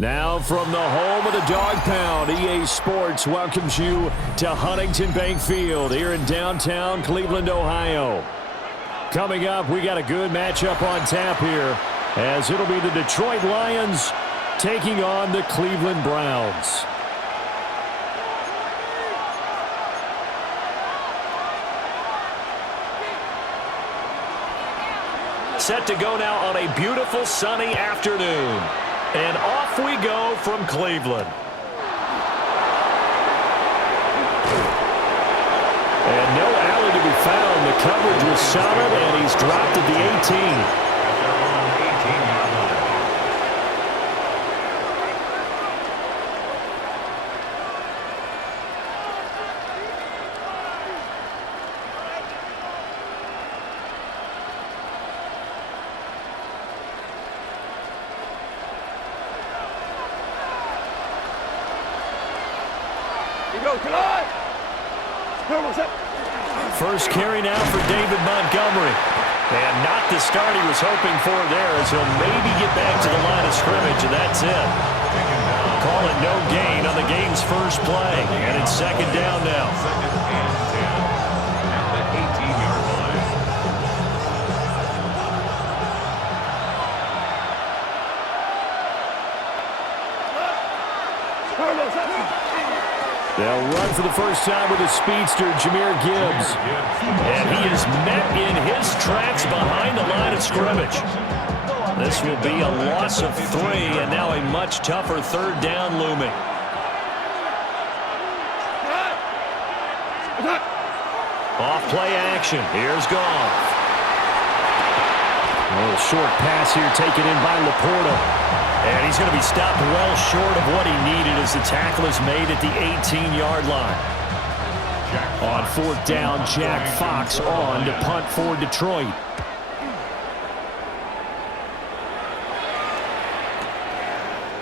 Now from the home of the Dog Pound, EA Sports welcomes you to Huntington Bank Field here in downtown Cleveland, Ohio. Coming up, we got a good matchup on tap here, as it'll be the Detroit Lions taking on the Cleveland Browns. Set to go now on a beautiful sunny afternoon. And off we go from Cleveland. And no alley to be found. The coverage was solid, and he's dropped at the 18. First carry now for David Montgomery. And not the start he was hoping for there, as he'll maybe get back to the line of scrimmage, and that's it. Call it no gain on the game's first play. And it's second down now. They'll run for the first time with a speedster, Jahmyr Gibbs. And he is met in his tracks behind the line of scrimmage. This will be a loss of 3, and now a much tougher third down looming. Off play action. Here's Goff. A little short pass here taken in by Laporta. And he's going to be stopped well short of what he needed as the tackle is made at the 18-yard line. On fourth down, Jack Fox on to punt for Detroit.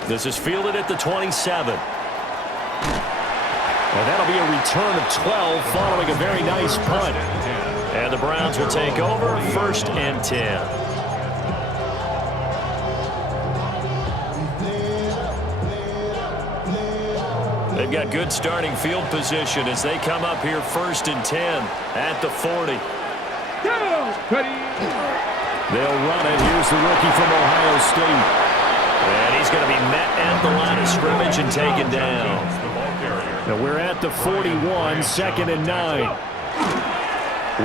This is fielded at the 27. And that'll be a return of 12 following a very nice punt. And the Browns will take over, 1st and 10. They've got good starting field position as they come up here 1st and 10 at the 40. They'll run it. Here's the rookie from Ohio State. And he's going to be met at the line of scrimmage and taken down. Now we're at the 41, 2nd and 9.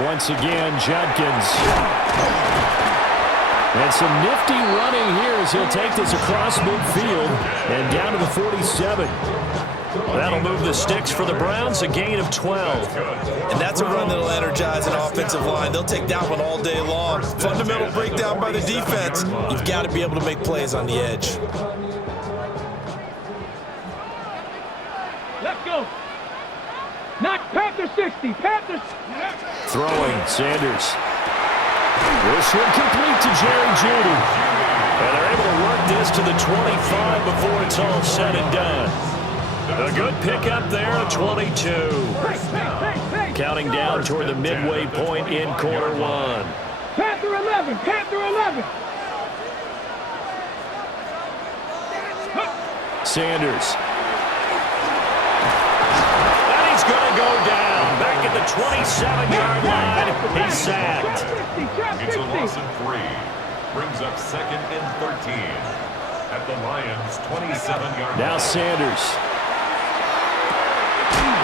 Once again, Judkins. And some nifty running here as he'll take this across midfield and down to the 47. That'll move the sticks for the Browns, a gain of 12. And that's a run that'll energize an offensive line. They'll take that one all day long. Fundamental breakdown by the defense. You've got to be able to make plays on the edge. Let's go. Knock Panther 60. Panthers. Throwing, Sanders. This one complete to Jerry Jeudy. And they're able to work this to the 25 before it's all said and done. A good pickup there, 22. Counting down toward the midway point in quarter 1. Panther 11, Panther 11. Sanders. And he's going to go down. Back at the 27-yard line. He's sacked. It's a loss of 3. Brings up 2nd and 13. At the Lions' 27-yard line. Now Sanders.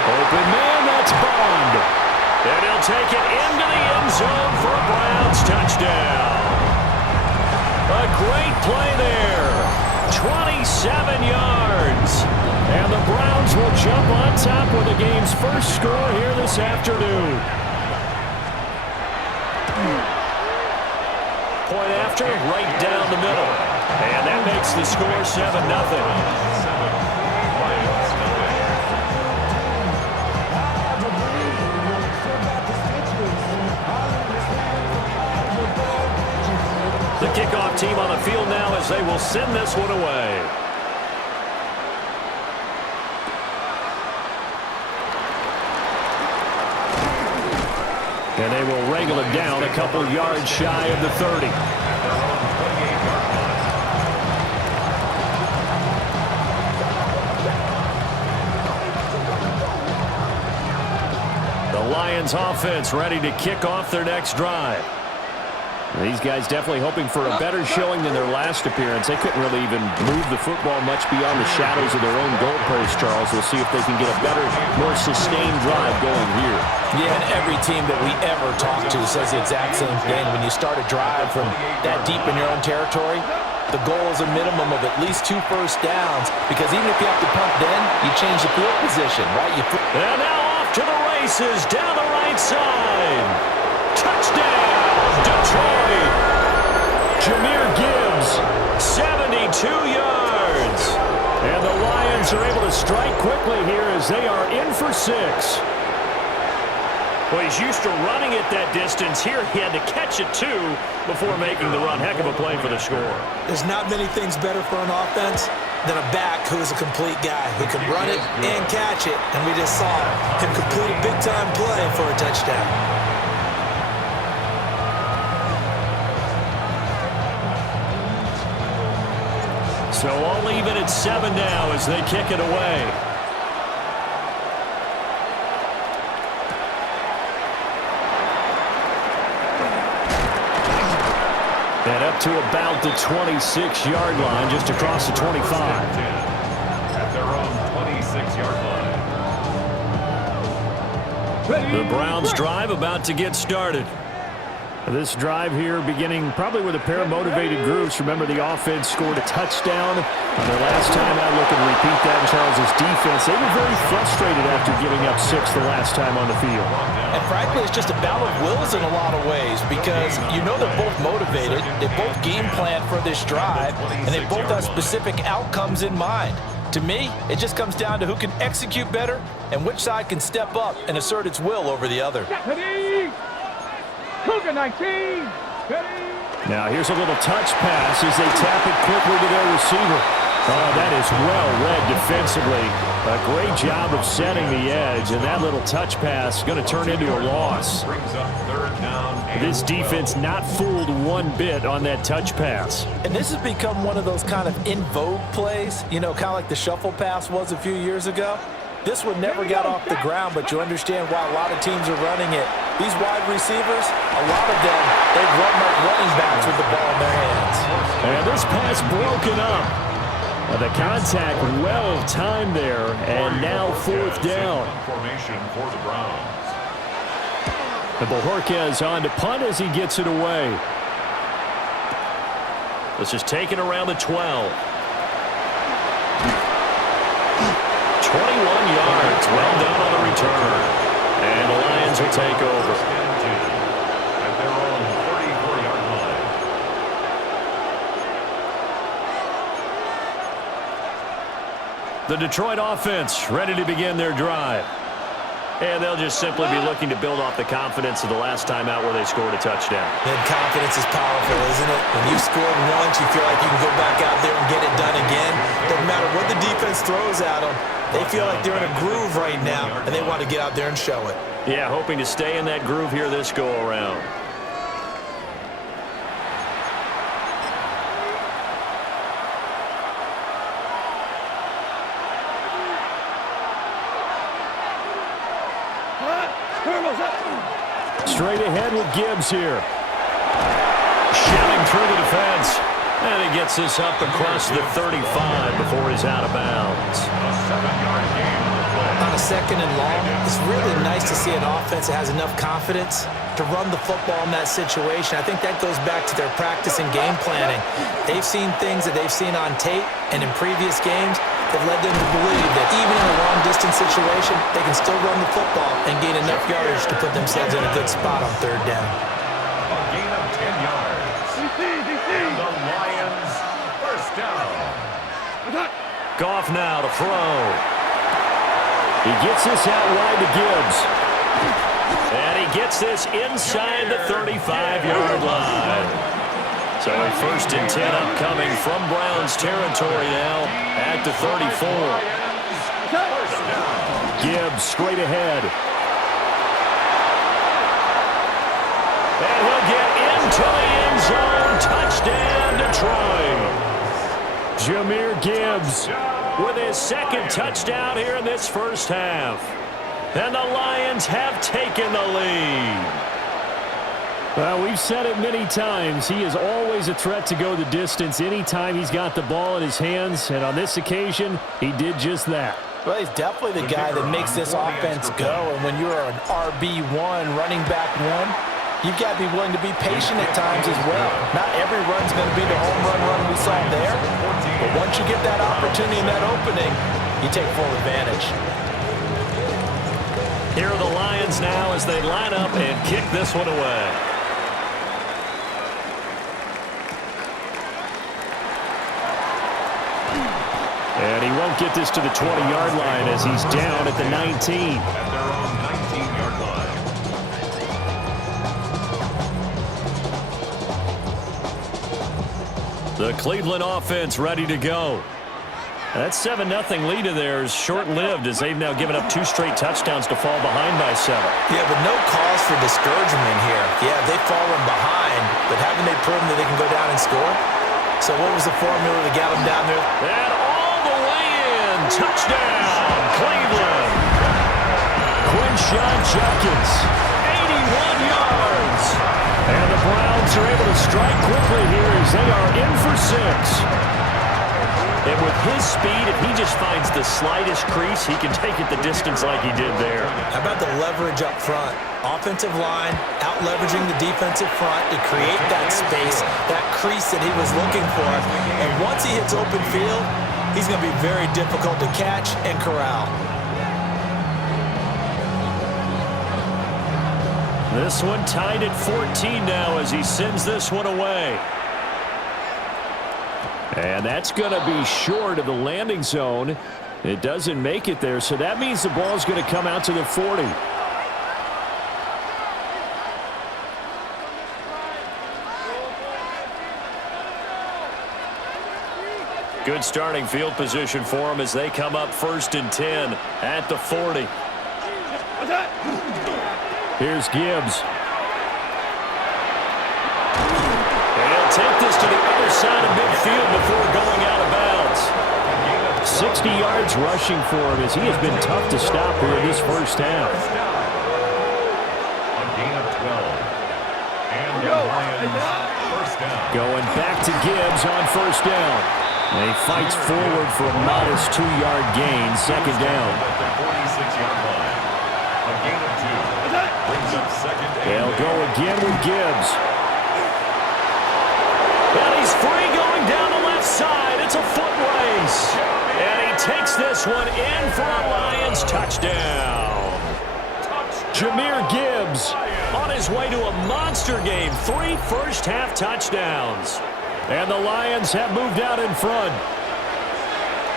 Open man, that's Bond. And he'll take it into the end zone for a Browns touchdown. A great play there. 27 yards. And the Browns will jump on top with the game's first score here this afternoon. Point after, right down the middle. And that makes the score 7-0. The kickoff team on the field now as they will send this one away. And they will wrangle it down a couple yards shy of the 30. The Lions offense ready to kick off their next drive. These guys definitely hoping for a better showing than their last appearance. They couldn't really even move the football much beyond the shadows of their own goalpost, Charles. We'll see if they can get a better, more sustained drive going here. Yeah, and every team that we ever talk to says the exact same thing. When you start a drive from that deep in your own territory, the goal is a minimum of at least 2 first downs, because even if you have to punt then, you change the field position, right? And now off to the races down the right side. Touchdown, Detroit. Jahmyr Gibbs, 72 yards. And the Lions are able to strike quickly here as they are in for 6. Well, he's used to running it that distance. Here he had to catch it, too, before making the run. Heck of a play for the score. There's not many things better for an offense than a back who is a complete guy who can run it and catch it. And we just saw him complete a big-time play for a touchdown. So all even at 7 now as they kick it away. And up to about the 26-yard line, just across the 25. At their own 26-yard line. The Browns drive about to get started. This drive here beginning probably with a pair of motivated groups. Remember, the offense scored a touchdown on their last time out. Looking to repeat that in Charles's defense. They were very frustrated after giving up 6 the last time on the field. And frankly, it's just a battle of wills in a lot of ways, because you know they're both motivated. They both game plan for this drive, and they both have specific outcomes in mind. To me, it just comes down to who can execute better and which side can step up and assert its will over the other. Cougar 19. Now here's a little touch pass as they tap it quickly to their receiver. Oh, that is well read defensively. A great job of setting the edge, and that little touch pass is going to turn into a loss. This defense not fooled one bit on that touch pass. And this has become one of those kind of in vogue plays, you know, kind of like the shuffle pass was a few years ago. This one never got off the ground, but you understand why a lot of teams are running it. These wide receivers, a lot of them, they run like running backs with the ball in their hands. And this pass broken up. The contact well timed there, and now 4th down. Formation for the Browns. And Bojorquez on to punt as he gets it away. This is taken around the 12. 21 yards, well done on the return. And the Lions will take over. At their own 34-yard line. The Detroit offense ready to begin their drive. And they'll just simply be looking to build off the confidence of the last time out where they scored a touchdown. And confidence is powerful, isn't it? When you've scored once, you feel like you can go back out there and get it done again. Doesn't matter what the defense throws at them. They feel like they're in a groove right now, and they want to get out there and show it. Yeah, hoping to stay in that groove here this go-around. Straight ahead with Gibbs here. Shouting through the defense. And he gets this up across the 35 before he's out of bounds. A 7-yard gain on the play. On a 2nd and long, it's really nice to see an offense that has enough confidence to run the football in that situation. I think that goes back to their practice and game planning. They've seen things that they've seen on tape and in previous games that led them to believe that even in a long-distance situation, they can still run the football and gain enough yardage to put themselves in a good spot on 3rd down. A gain of 10 yards. And the Lions first down. Goff now to throw. He gets this out wide to Gibbs. And he gets this inside the 35-yard line. So a 1st and 10 upcoming from Browns territory now at the 34. Gibbs straight ahead. And he'll get into the end zone. Touchdown, Detroit. Jahmyr Gibbs with his 2nd touchdown here in this first half. And the Lions have taken the lead. Well, we've said it many times. He is always a threat to go the distance anytime he's got the ball in his hands. And on this occasion, he did just that. Well, he's definitely the guy that makes this offense go. And when you're an RB1, running back one, you've got to be willing to be patient at times as well. Not every run's going to be the home run we saw there. But once you get that opportunity and that opening, you take full advantage. Here are the Lions now as they line up and kick this one away. And he won't get this to the 20-yard line as he's down at the 19. At their own 19-yard line. The Cleveland offense ready to go. That 7-0 lead of theirs short-lived as they've now given up 2 straight touchdowns to fall behind by 7. Yeah, but no cause for discouragement here. Yeah, they've fallen behind, but haven't they proven that they can go down and score? So what was the formula that got them down there? And all the way in. Touchdown, Cleveland. Quinshawn Judkins, 81 yards. And the Browns are able to strike quickly here as they are in for 6. And with his speed, if he just finds the slightest crease, he can take it the distance like he did there. How about the leverage up front? Offensive line out-leveraging the defensive front to create that space, that crease that he was looking for. And once he hits open field, he's going to be very difficult to catch and corral. This one tied at 14 now as he sends this one away. And that's going to be short of the landing zone. It doesn't make it there, so that means the ball's going to come out to the 40. Good starting field position for them as they come up 1st and 10 at the 40. Here's Gibbs. Take this to the other side of midfield before going out of bounds. 60 yards rushing for him as he has been tough to stop here in this first half. A gain of 12. And the Lions first down. Going back to Gibbs on 1st down. And he fights forward for a modest 2-yard gain, 2nd down. At the 46-yard line. A gain of 2. Brings up 2nd and They'll go again with Gibbs. And he's free going down the left side. It's a foot race. And he takes this one in for a Lions touchdown. Jahmyr Gibbs on his way to a monster game. 3 first-half touchdowns. And the Lions have moved out in front.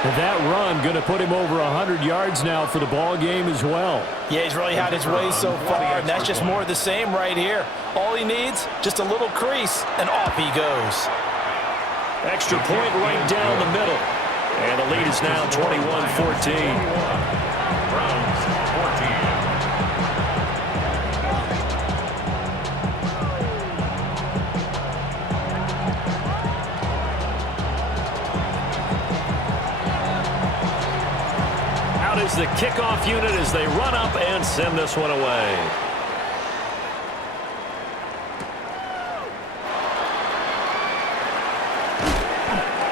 And that run going to put him over 100 yards now for the ball game as well. Yeah, he's really had his way so far, and that's just more of the same right here. All he needs, just a little crease, and off he goes. Extra point right down the middle. And the lead is now 21-14. Browns 14. Out is the kickoff unit as they run up and send this one away.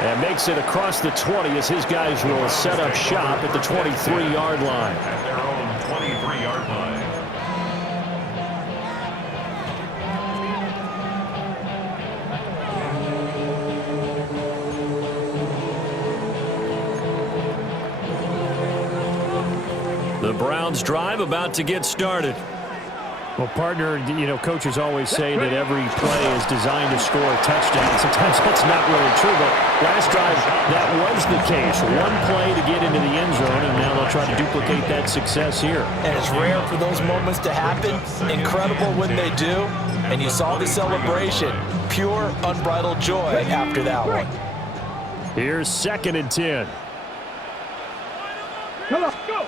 And makes it across the 20 as his guys will set up shop at the 23-yard line. At their own 23-yard line. The Browns drive about to get started. Well, partner, you know, coaches always say that every play is designed to score a touchdown. Sometimes that's not really true, but last drive, that was the case. One play to get into the end zone, and now they'll try to duplicate that success here. And it's rare for those moments to happen. Incredible when they do. And you saw the celebration. Pure, unbridled joy after that one. Here's 2nd and 10. Come on, go.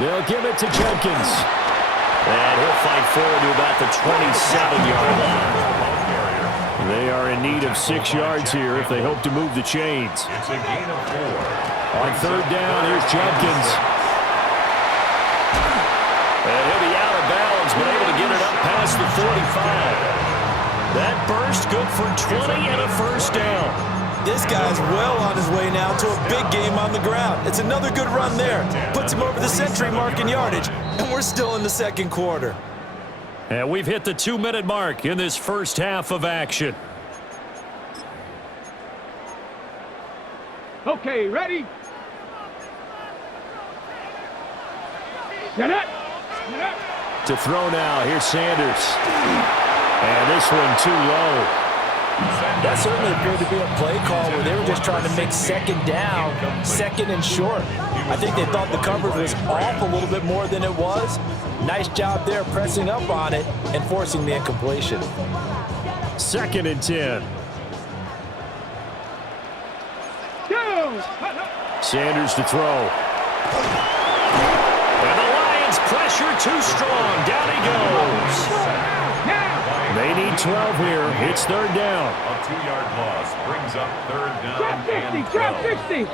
They'll give it to Jenkins. And he'll fight forward to about the 27-yard line. They are in need of 6 yards here if they hope to move the chains. It's a gain of 4. On 3rd down, here's Jenkins. That burst good for 20 and a first down. This guy's well on his way now to a big game on the ground. It's another good run there. Puts him over the century mark in yardage, and we're still in the second quarter. And we've hit the 2-minute mark in this first half of action. Okay, ready? Set it. To throw now, here's Sanders. And this one too low. That certainly appeared to be a play call where they were just trying to make second down, second and short. I think they thought the coverage was off a little bit more than it was. Nice job there pressing up on it and forcing the incompletion. 2nd and 10. Sanders to throw. And the Lions pressure too strong. Down he goes. They need 12 here. It's 3rd down. A 2-yard loss brings up 3rd down and 12. Drop 60.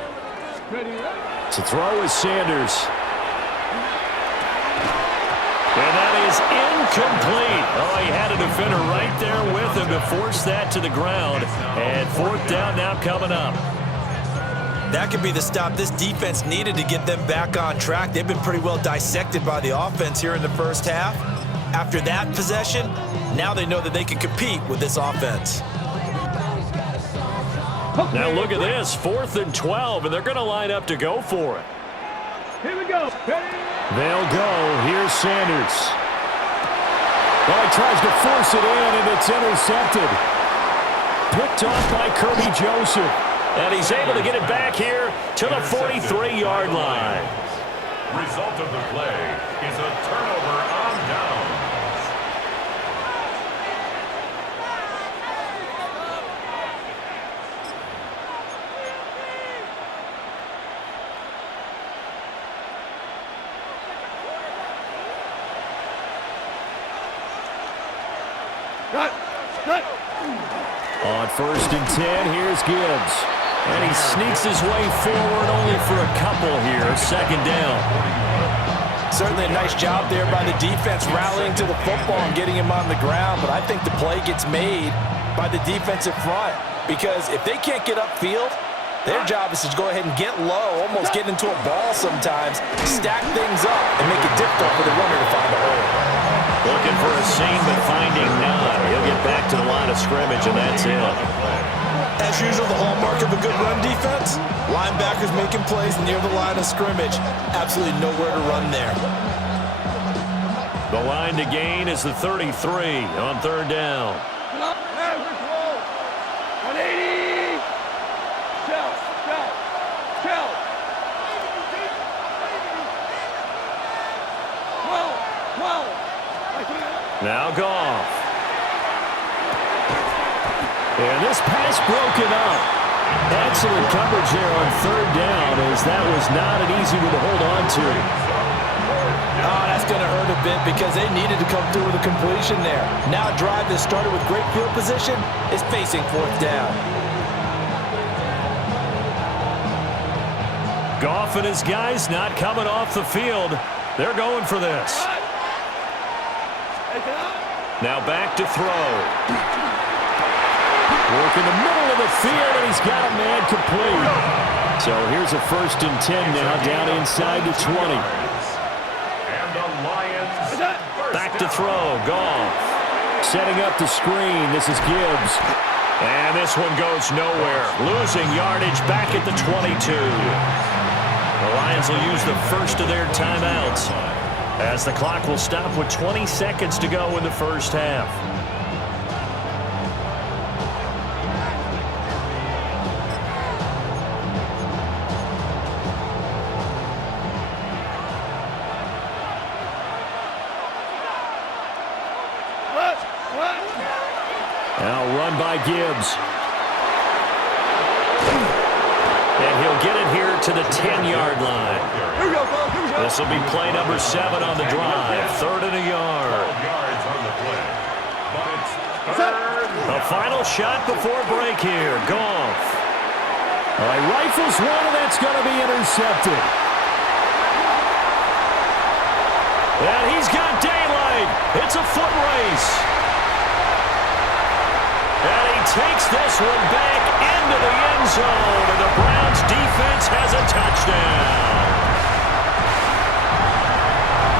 To throw is Sanders. And that is incomplete. Oh, he had a defender right there with him to force that to the ground. And 4th down now coming up. That could be the stop this defense needed to get them back on track. They've been pretty well dissected by the offense here in the first half. After that possession, now they know that they can compete with this offense. Now look at this, 4th and 12, and they're going to line up to go for it. Here we go. They'll go. Here's Sanders. Well, he tries to force it in, and it's intercepted. Picked off by Kirby Joseph. And he's able to get it back here to the 43-yard line. Result of the play is a turnover on downs. On 1st and 10, here's Gibbs. And he sneaks his way forward only for a couple here. 2nd down. Certainly a nice job there by the defense rallying to the football and getting him on the ground. But I think the play gets made by the defensive front. Because if they can't get upfield, their job is to go ahead and get low, almost get into a ball sometimes, stack things up, and make it difficult for the runner to find a hole. Looking for a seam, but finding none. He'll get back to the line of scrimmage, and that's it. As usual, the hallmark of a good run defense, linebackers making plays near the line of scrimmage. Absolutely nowhere to run there. The line to gain is the 33 on 3rd down. 180. Tell. Well. Now Goff. And this pass broken up. Excellent coverage there on 3rd down, as that was not an easy one to hold on to. Oh, that's going to hurt a bit because they needed to come through with a completion there. Now a drive that started with great field position is facing 4th down. Goff and his guys not coming off the field. They're going for this. Now back to throw. Work in the middle of the field, and he's got a man complete. So here's a 1st and 10 now, down inside the 20. And the Lions Back to throw, Goff. Setting up the screen, this is Gibbs. And this one goes nowhere. Losing yardage back at the 22. The Lions will use the first of their timeouts, as the clock will stop with 20 seconds to go in the first half. Now run by Gibbs. And he'll get it here to the 10-yard line. This will be play number 7 on the drive. 3rd and a yard. The final shot before break here. Goff. All right, rifles one, and that's going to be intercepted. And he's got daylight. It's a foot race. And he takes this one back into the end zone, and the Browns defense has a touchdown.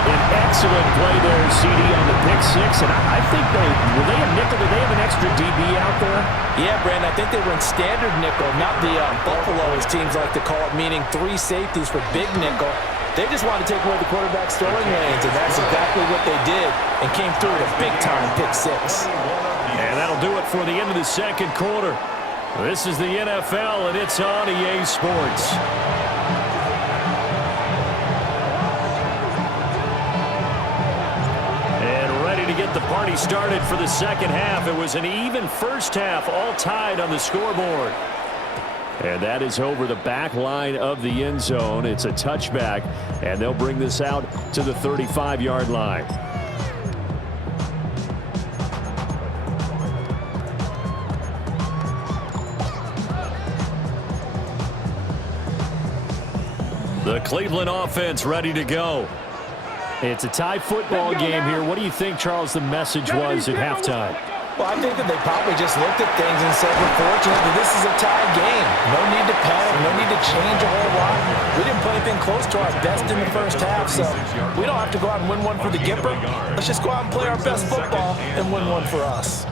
An excellent play there, CD, on the pick six. And I think were they a nickel? Did they have an extra DB out there? Yeah, Brandon, I think they were in standard nickel, not the Buffalo, as teams like to call it, meaning 3 safeties for big nickel. They just wanted to take away the quarterback's throwing lanes, and that's exactly what they did, and came through with a big-time pick six. And that'll do it for the end of the second quarter. This is the NFL, and it's on EA Sports. To get the party started for the second half. It was an even first half, all tied on the scoreboard. And that is over the back line of the end zone. It's a touchback, and they'll bring this out to the 35-yard line. The Cleveland offense ready to go. It's a tie football game here. What do you think, Charles, the message was at halftime? Well, I think that they probably just looked at things and said, we're fortunate that this is a tie game. No need to panic. No need to change a whole lot. We didn't play anything close to our best in the first half, so we don't have to go out and win one for the Gipper. Let's just go out and play our best football and win one for us.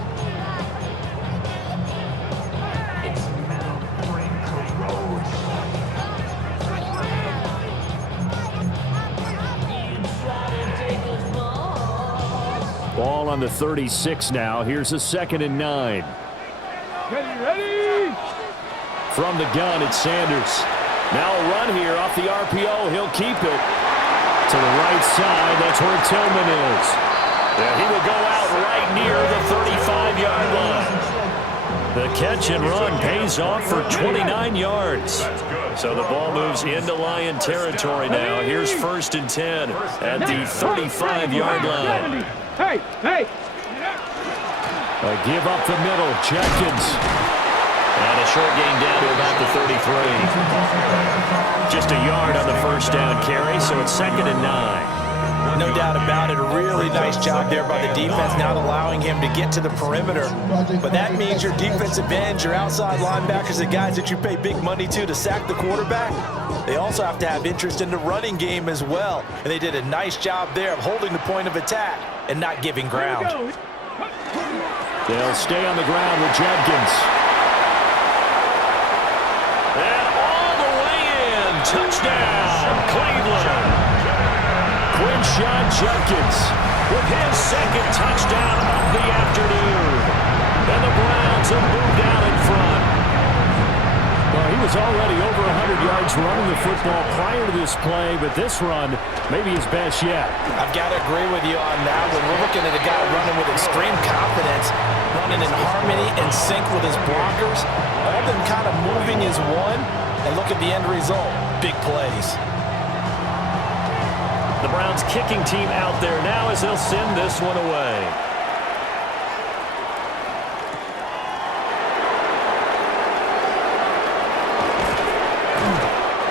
Ball on the 36 now. Here's a 2nd and 9. Ready? From the gun, it's Sanders. Now a run here off the RPO. He'll keep it to the right side. That's where Tillman is. Yeah, he will go out right near the 35-yard line. The catch and run pays off for 29 yards. So the ball moves into Lion territory now. Here's 1st and 10 at the 35-yard line. Hey! A give up the middle. Jenkins. And a short gain down to about the 33. Just a yard on the first down carry, so it's 2nd and 9. No doubt about it. A really nice job there by the defense, not allowing him to get to the perimeter. But that means your defensive ends, your outside linebackers, the guys that you pay big money to sack the quarterback, they also have to have interest in the running game as well. And they did a nice job there of holding the point of attack and not giving ground. They'll stay on the ground with Jenkins. And all the way in. Touchdown, Cleveland. Quinshon Judkins with his 2nd touchdown of the afternoon. And the Browns have moved out in front. Well, he was already over 100 yards running the football prior to this play, but this run may be his best yet. I've got to agree with you on that one. We're looking at a guy running with extreme confidence, running in harmony and sync with his blockers. All of them kind of moving as one, and look at the end result. Big plays. The Browns kicking team out there now as they'll send this one away.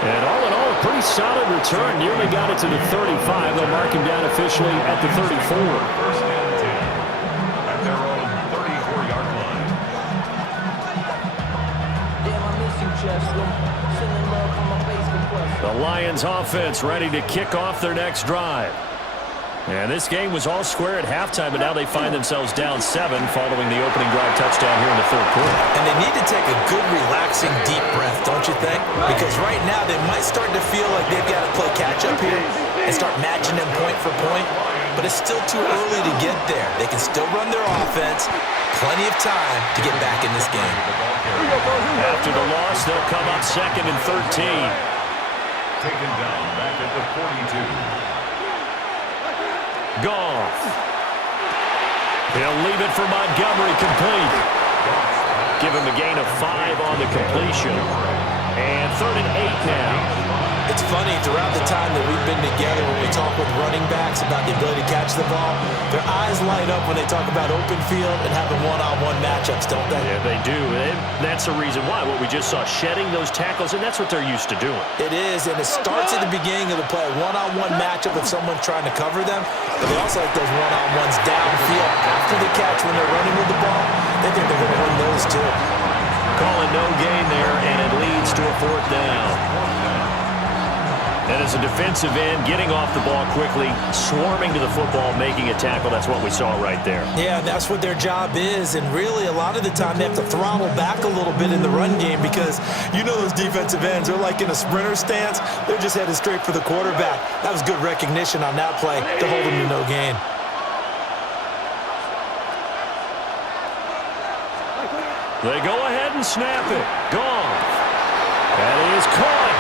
And all in all, a pretty solid return. Nearly got it to the 35. They'll mark him down officially at the 34. 1st and 10 at their own 34-yard line. Damn, I miss you, Chester. Sending love from my Facebook question. The Lions offense ready to kick off their next drive. And this game was all square at halftime, but now they find themselves down 7 following the opening drive touchdown here in the 3rd quarter. And they need to take a good, relaxing, deep breath, don't you think? Because right now they might start to feel like they've got to play catch-up here and start matching them point for point. But it's still too early to get there. They can still run their offense. Plenty of time to get back in this game. After the loss, they'll come up 2nd and 13. Taken down back at the 42. Goff. He'll leave it for Montgomery, complete. Give him a gain of 5 on the completion. And 3rd and 8 now. It's funny, throughout the time that we've been together, when we talk with running backs about the ability to catch the ball, their eyes light up when they talk about open field and having one-on-one matchups, don't they? Yeah, they do. And that's the reason why. What we just saw, shedding those tackles, and that's what they're used to doing. It is, and it starts at the beginning of the play. One-on-one matchup with someone trying to cover them, but they also like those one-on-ones downfield after the catch when they're running with the ball. They think they're going to win those too. Calling no gain there, and it leads to a 4th down. And as a defensive end, getting off the ball quickly, swarming to the football, making a tackle, that's what we saw right there. Yeah, that's what their job is, and really a lot of the time they have to throttle back a little bit in the run game because you know those defensive ends, they're like in a sprinter stance. They're just headed straight for the quarterback. That was good recognition on that play to hold them to no gain. They go ahead and snap it. Gone. That is caught.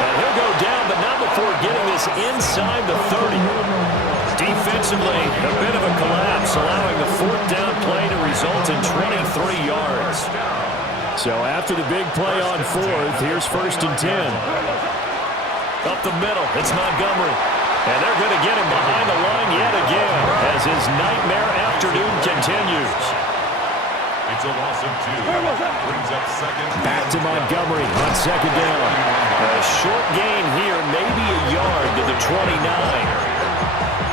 And he'll go down, but not before getting this inside the 30. Defensively, a bit of a collapse, allowing the 4th down play to result in 23 yards. So after the big play on 4th, here's 1st and 10. Up the middle, it's Montgomery. And they're going to get him behind the line yet again as his nightmare afternoon continues. It's a loss of 2. Brings up 2nd. Back to Montgomery on 2nd down. A short gain here, maybe a yard to the 29.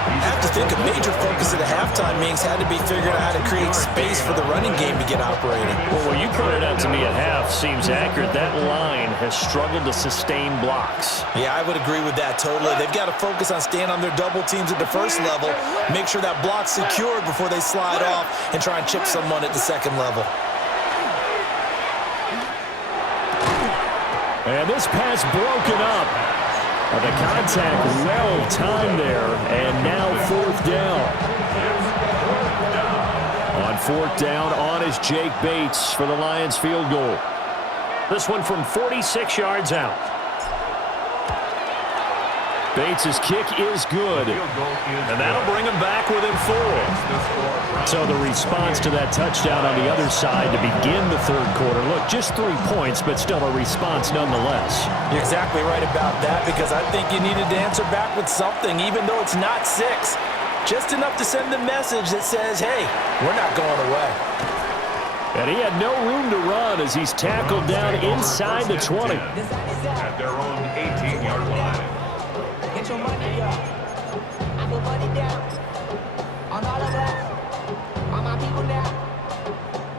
I have to think a major focus of the halftime meetings had to be figuring out how to create space for the running game to get operating. Well, what you pointed out to me at half seems accurate. That line has struggled to sustain blocks. Yeah, I would agree with that totally. They've got to focus on staying on their double teams at the first level, make sure that block's secured before they slide off and try and chip someone at the second level. And this pass broken up. The contact well timed there, and now 4th down. On 4th down, on is Jake Bates for the Lions field goal. This one from 46 yards out. Bates' kick is good, and that'll bring him back within 4. So the response to that touchdown on the other side to begin the 3rd quarter. Look, just 3 points, but still a response nonetheless. You're exactly right about that because I think you needed to answer back with something, even though it's not 6. Just enough to send the message that says, hey, we're not going away. And he had no room to run as he's tackled down inside the 20. At their own 18-yard line. Get your money up. I put money down. On all of us. On my people now.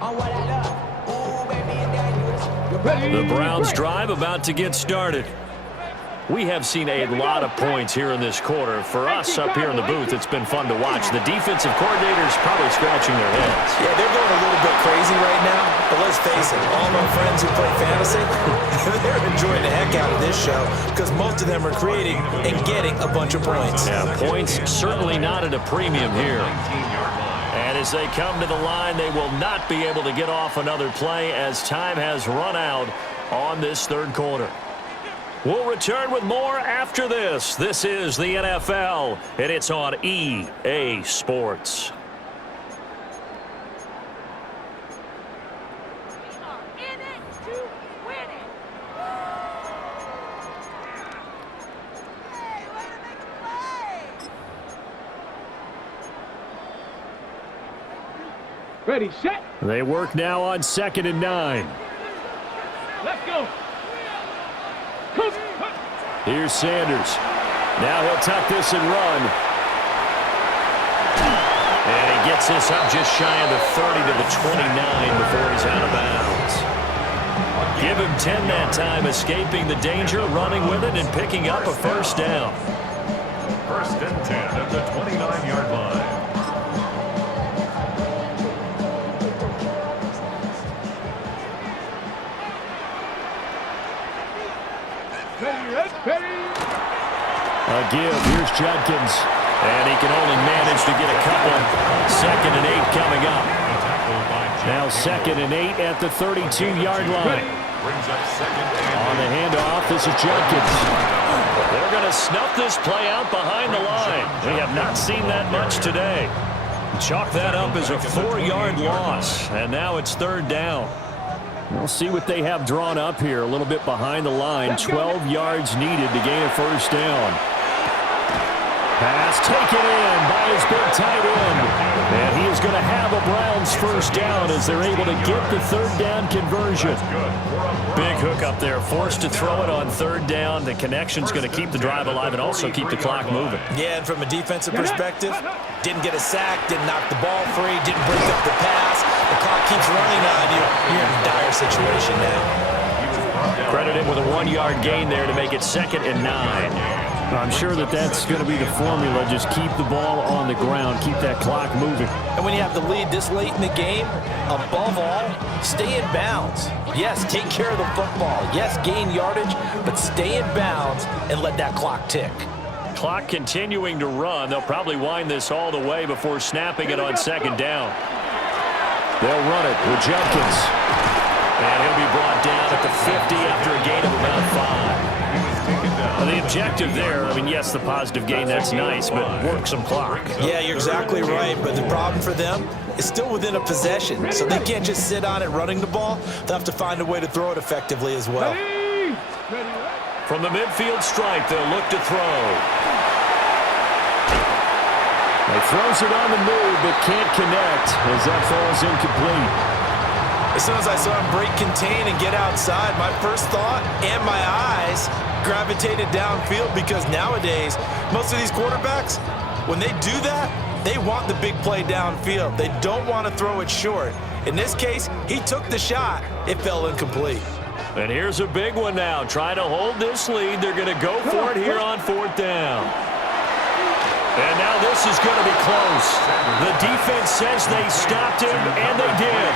On what I love. Ooh, baby, it's dangerous. The Browns drive about to get started. We have seen a lot of points here in this quarter. For us up here in the booth, it's been fun to watch. The defensive coordinators probably scratching their heads. Yeah, they're going a little bit crazy right now. But let's face it, all of our friends who play fantasy, they're enjoying the heck out of this show because most of them are creating and getting a bunch of points. Yeah, points certainly not at a premium here. And as they come to the line, they will not be able to get off another play as time has run out on this 3rd quarter. We'll return with more after this. This is the NFL, and it's on EA Sports. Ready, set. They work now on 2nd and 9. Let's go. Here's Sanders. Now he'll tuck this and run. And he gets this up just shy of the 30 to the 29 before he's out of bounds. Give him 10 that time, escaping the danger, running with it, and picking up a 1st down. 1st and 10 at the 29-yard line. A give. Here's Judkins. And he can only manage to get a couple. 2nd and 8 coming up. Now 2nd and 8 at the 32-yard line. On the handoff, this is Judkins. They're going to snuff this play out behind the line. We have not seen that much today. Chalk that up as a 4-yard loss. And now it's 3rd down. We'll see what they have drawn up here. A little bit behind the line. 12 yards needed to gain a first down. Pass taken in by his big tight end. And he is going to have a Browns first down as they're able to get the third down conversion. Big hook up there. Forced to throw it on third down. The connection's going to keep the drive alive and also keep the clock moving. Yeah, and from a defensive perspective, didn't get a sack, didn't knock the ball free, didn't break up the pass. The clock keeps running on you. You're in a dire situation now. Credited with a 1-yard gain there to make it 2nd and 9. I'm sure that's going to be the formula. Just keep the ball on the ground. Keep that clock moving. And when you have the lead this late in the game, above all, stay in bounds. Yes, take care of the football. Yes, gain yardage, but stay in bounds and let that clock tick. Clock continuing to run. They'll probably wind this all the way before snapping it on 2nd down. They'll run it with Jenkins. And he'll be brought down at the 50 after a gain of about 5. The objective there, I mean, yes, the positive gain, that's nice, but work some clock. Yeah, you're exactly right, but the problem for them is still within a possession, so they can't just sit on it running the ball. They'll have to find a way to throw it effectively as well. From the midfield stripe, they'll look to throw. He throws it on the move, but can't connect as that falls incomplete. As soon as I saw him break contain and get outside, my first thought and my eyes gravitated downfield because nowadays, most of these quarterbacks, when they do that, they want the big play downfield. They don't want to throw it short. In this case, he took the shot. It fell incomplete. And here's a big one now. Trying to hold this lead. They're going to go for it here on 4th down. And now this is going to be close. The defense says they stopped him, and they did.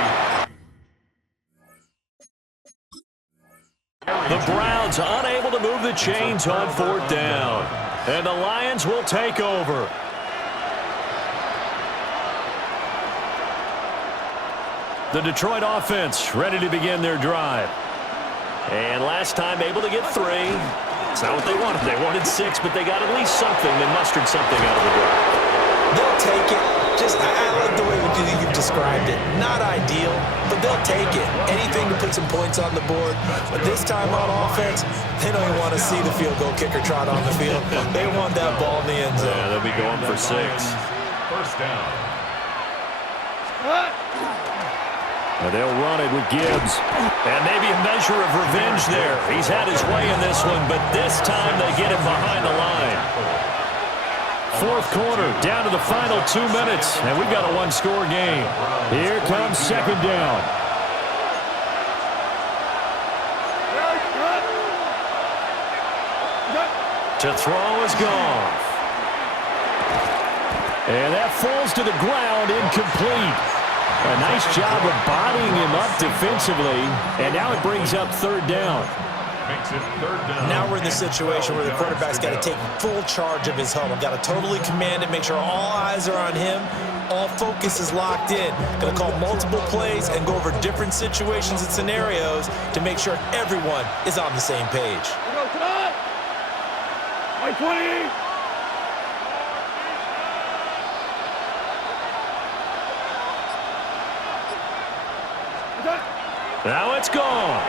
The Browns unable to move the chains on 4th down. And the Lions will take over. The Detroit offense ready to begin their drive. And last time able to get 3. It's not what they wanted. They wanted 6, but they got at least something. They mustered something out of the drive. They'll take it. I like the way you've described it. Not ideal, but they'll take it. Anything to put some points on the board. But this time on offense, they don't even want to see the field goal kicker trot on the field. They want that ball in the end zone. Yeah, they'll be going for 6. First down. And they'll run it with Gibbs. And maybe a measure of revenge there. He's had his way in this one, but this time they get him behind the line. 4th quarter, down to the final 2 minutes, and we've got a 1-score game. Here comes 2nd down. To throw is gone. And that falls to the ground, incomplete. A nice job of bodying him up defensively, and now it brings up 3rd down. Makes it 3rd down. Now we're in the situation where the quarterback's got to take full charge of his huddle. Got to totally command it, make sure all eyes are on him. All focus is locked in. Going to call multiple plays and go over different situations and scenarios to make sure everyone is on the same page. White 20. Now it's gone.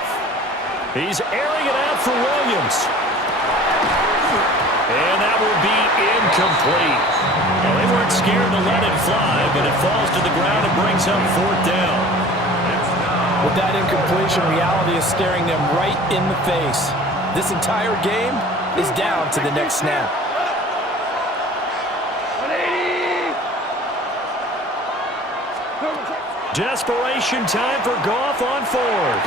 He's airing it out for Williams. And that will be incomplete. Well, they weren't scared to let it fly, but it falls to the ground and brings up 4th down. With that incompletion, reality is staring them right in the face. This entire game is down to the next snap. Desperation time for Goff on 4th.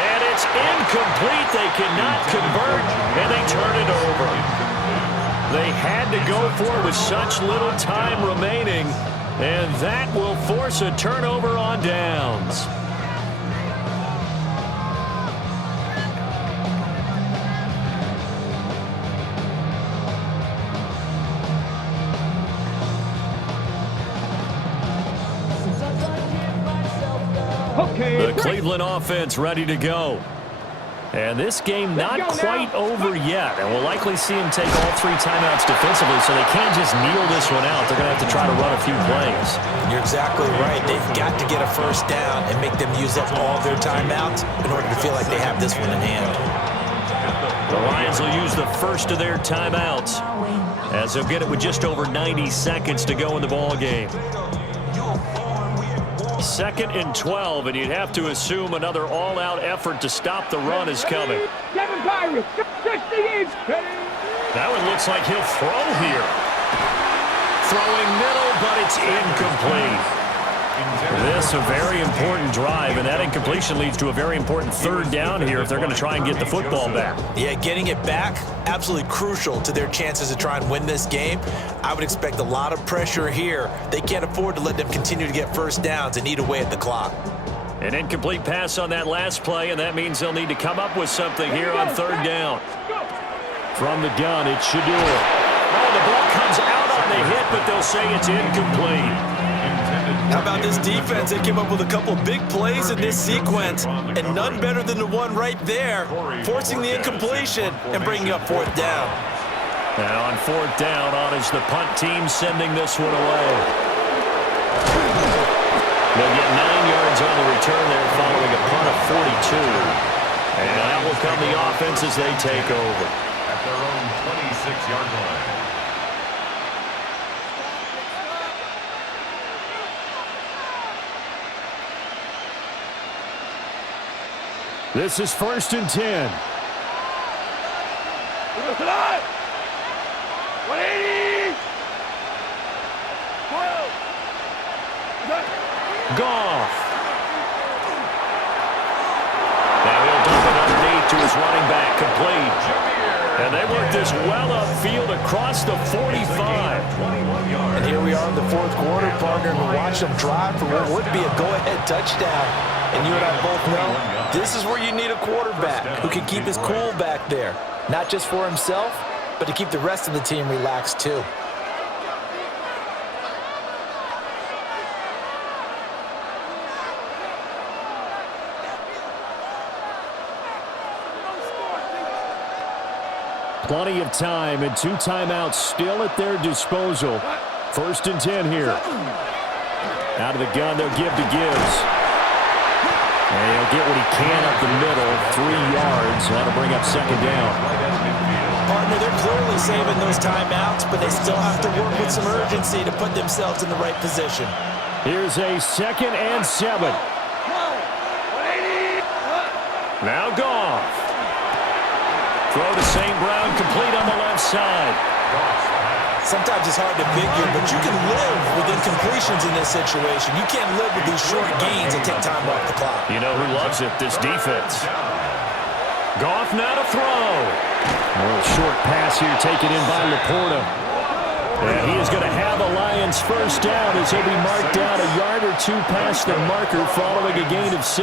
And it's incomplete. They cannot convert, and they turn it over. They had to go for it with such little time remaining, and that will force a turnover on downs. Okay. The Cleveland offense ready to go. And this game not quite over yet. And we'll likely see him take all 3 timeouts defensively, so they can't just kneel this one out. They're going to have to try to run a few plays. You're exactly right. They've got to get a first down and make them use up all their timeouts in order to feel like they have this one in hand. The Lions will use the first of their timeouts as they'll get it with just over 90 seconds to go in the ball game. 2nd and 12, and you'd have to assume another all-out effort to stop the run is coming. That one looks like he'll throw here. Throwing middle, but it's incomplete. This a very important drive, and that incompletion leads to a very important 3rd down here if they're going to try and get the football back. Yeah, getting it back, absolutely crucial to their chances to try and win this game. I would expect a lot of pressure here. They can't afford to let them continue to get first downs and eat away at the clock. An incomplete pass on that last play, and that means they'll need to come up with something here on 3rd down. From the gun, it's Shador. Oh, the ball comes out on the hit, but they'll say it's incomplete. How about this defense? They came up with a couple big plays in this sequence, and none better than the one right there, forcing the incompletion and bringing up 4th down. Now on 4th down, on is the punt team sending this one away. They'll get 9 yards on the return there following a punt of 42. And that will come the offense as they take over. At their own 26-yard line. This is 1st and 10. 180. Goff. Now he'll dump it underneath to his running back, complete. And they work this well upfield across the 45. And here we are in the 4th quarter, partner, and we watch them drive for what would be a go-ahead touchdown. And you and I both know this is where you need a quarterback who can keep his cool back there, not just for himself, but to keep the rest of the team relaxed too. Plenty of time and 2 timeouts still at their disposal. 1st and 10 here. Out of the gun, they'll give to Gibbs. And he'll get what he can up the middle, 3 yards. That'll bring up 2nd down. Partner, they're clearly saving those timeouts, but they still have to work with some urgency to put themselves in the right position. Here's a 2nd and 7. Now Goff. Throw to St. Brown, complete on the left side. Sometimes it's hard to figure, but you can live with incompletions in this situation. You can't live with these short gains and take time off the clock. You know who loves it? This defense. Goff now to throw. A little short pass here taken in by Laporta. And he is going to have a Lions first down as he'll be marked down a yard or 2 past the marker following a gain of 6.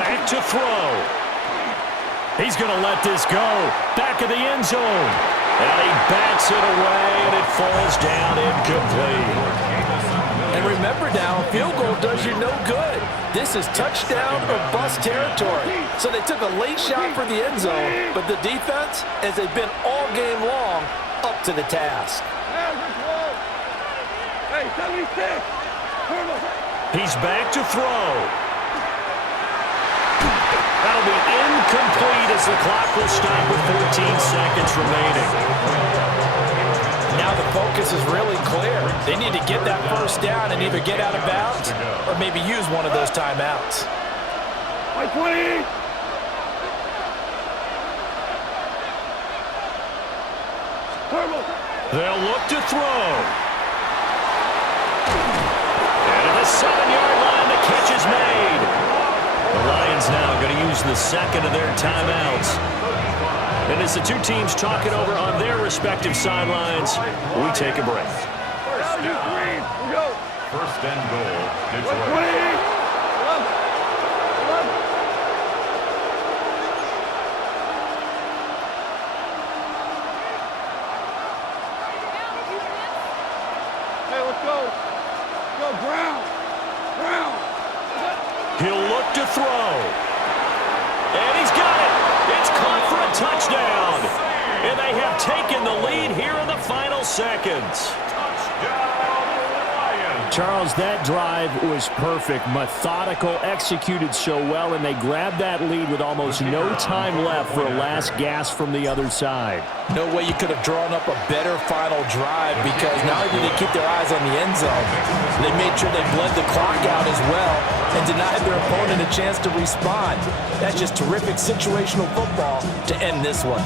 Back to throw. He's going to let this go. Back of the end zone. And he bats it away, and it falls down incomplete. And remember now, a field goal does you no good. This is touchdown or bust territory. So they took a late shot for the end zone, but the defense, as they've been all game long, up to the task. He's back to throw. That'll be incomplete as the clock will stop with 14 seconds remaining. Now the focus is really clear. They need to get that first down and either get out of bounds or maybe use one of those timeouts. They'll look to throw. And at the 7-yard line, the catch is made. The Lions now going to use the 2nd of their timeouts. And as the 2 teams talk it over on their respective sidelines, we take a break. First and goal, Detroit. He'll look to throw. And he's got it. It's caught for a touchdown. And they have taken the lead here in the final seconds. Charles, that drive was perfect, methodical, executed so well, and they grabbed that lead with almost no time left for a last gasp from the other side. No way you could have drawn up a better final drive, because not only did they keep their eyes on the end zone, they made sure they bled the clock out as well and denied their opponent a chance to respond. That's just terrific situational football to end this one.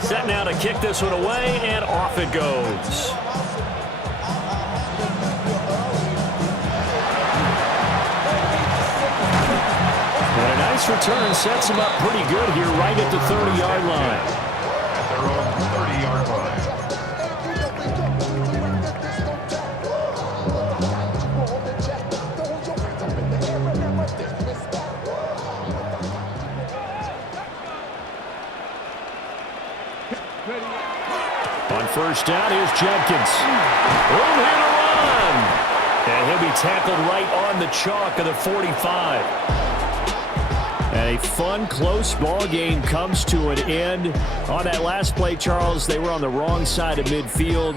Set now to kick this one away, and off it goes. And a nice return sets him up pretty good here right at the 30-yard line. At their own 30-yard line. On first down, here's Jenkins. Room here to run. And he'll be tackled right on the chalk of the 45. And a fun, close ball game comes to an end. On that last play, Charles, they were on the wrong side of midfield.